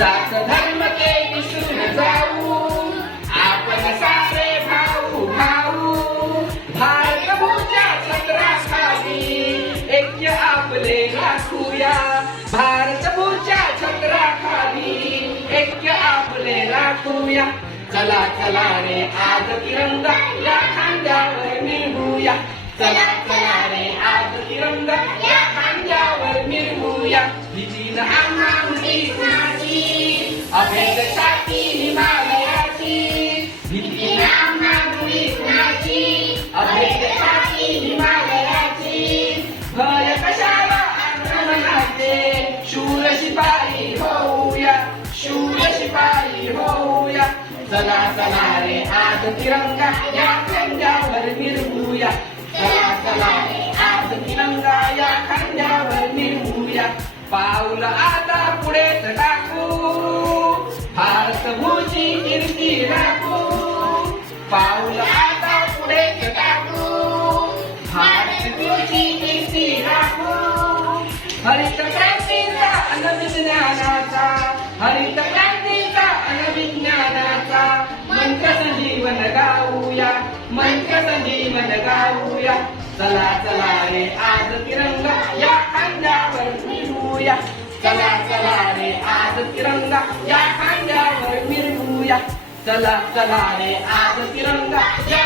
जात धर्म ते विसरून जाऊ, आपण सारे भाऊ भाऊ. भारतभूच्या छत्राखाली ऐक्य आपले राखूया, भारतभूच्या छत्राखाली ऐक्य आपले राखूया. चला चला रे आज तिरंगा या खांद्यावर मिरवूया, चला चला रे आज तिरंगा या खांद्यावर मिरवूया. भीती न आम्हा मुली कुणाची, अभेद छाती हिमालयाची. भीती न आम्हा मुली कुणाची, अभेद छाती हिमालयाची. भय कशाला आक्रमणाचे, शूर शिपाई होऊया, शूर शिपाई होऊया. चला चला रे आज तिरंगा या खांद्यावर मिरवूया, चला चला रे आज तिरंगा या खांद्यावर मिरवूया. पाऊल आता पुढे टाकू, भारतभूची कीर्ती राखू. पाऊल आता पुढे टाकू, भारतभूची कीर्ती राखू. हरित क्रांतीचा अनविज्ञानाचा, हरित क्रांतीचा अनविज्ञानाचा मंत्र संजीवन गाऊया, मंत्र संजीवन गाऊया. चला चला रे आज तिरंगा या खांद्यावर मिरवूया, चला चला रे आज तिरंगा या खांद्यावर मिरवूया. चला चला रे आज तिरंगा या